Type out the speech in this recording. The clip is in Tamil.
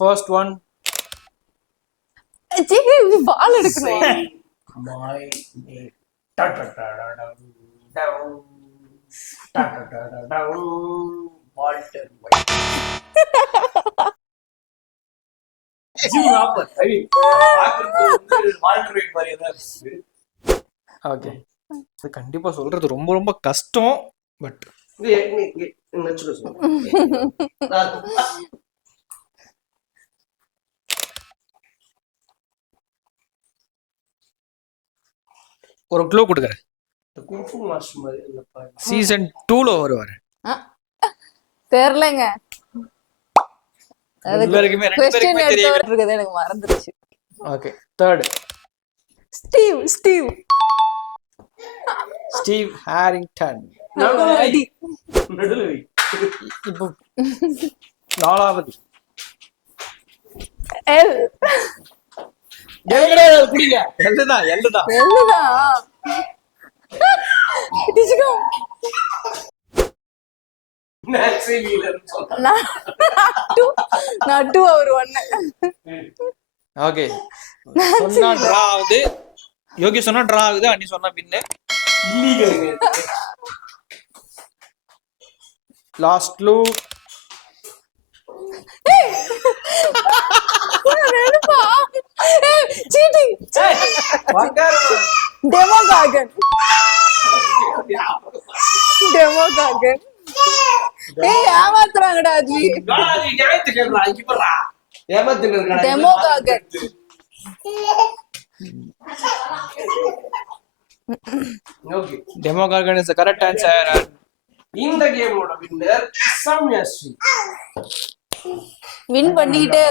ஃபர்ஸ்ட் ஒன் பால் எடுக்கணும். My name. Da da da da da down. Da da da da down. Walter White. Jim Roper. I mean, Walter White மாதிரி தான் இருக்கு. ஓகே. இது கண்டிப்பா சொல்றது ரொம்ப ரொம்ப கஷ்டம். பட் ஒரு க்ளூ கொடுக்குறேன். குங்ஃபு மாஸ்டர் மாதிரி இல்லப்பா. சீசன் 2ல வருவாரு. தெரியலங்க. அது எல்லாருக்குமே ரெண்டு क्वेश्चन பேருக்குமே எடுத்து தெரியும். இருக்குது எனக்கு மறந்துருச்சு. Okay. Third Steve Steve Harrington. அடி. நடுவுல வை. இப்போ நாலாவது எல் குடிங்க. எல்லுதான். எல்லுதா. டிஜிகோ. நான்சி வீலர் சொன்னா. நான் 2 அவர் 1. ஓகே. சொன்னா டிரா ஆகுது. யோகி சொன்னா டிரா ஆகுது. அண்ணி சொன்னா வின்னு. இல்லீகல். Last clue. ரெடுப்பா. சீட்டிங். வாக்காரமா. டெமோகாகன். ஏமாத்துறாங்கடா அஜி. காலாஜி ஜெயத்து கேக்குறா இப்பறா. ஏமாத்திட்டு இருக்கடா. Demogorgon. Okay. Demogorgon is the correct answer. இந்த கேமோட வின்னர் சம்யாஸ்ரீ. வின் பண்ணிட்டே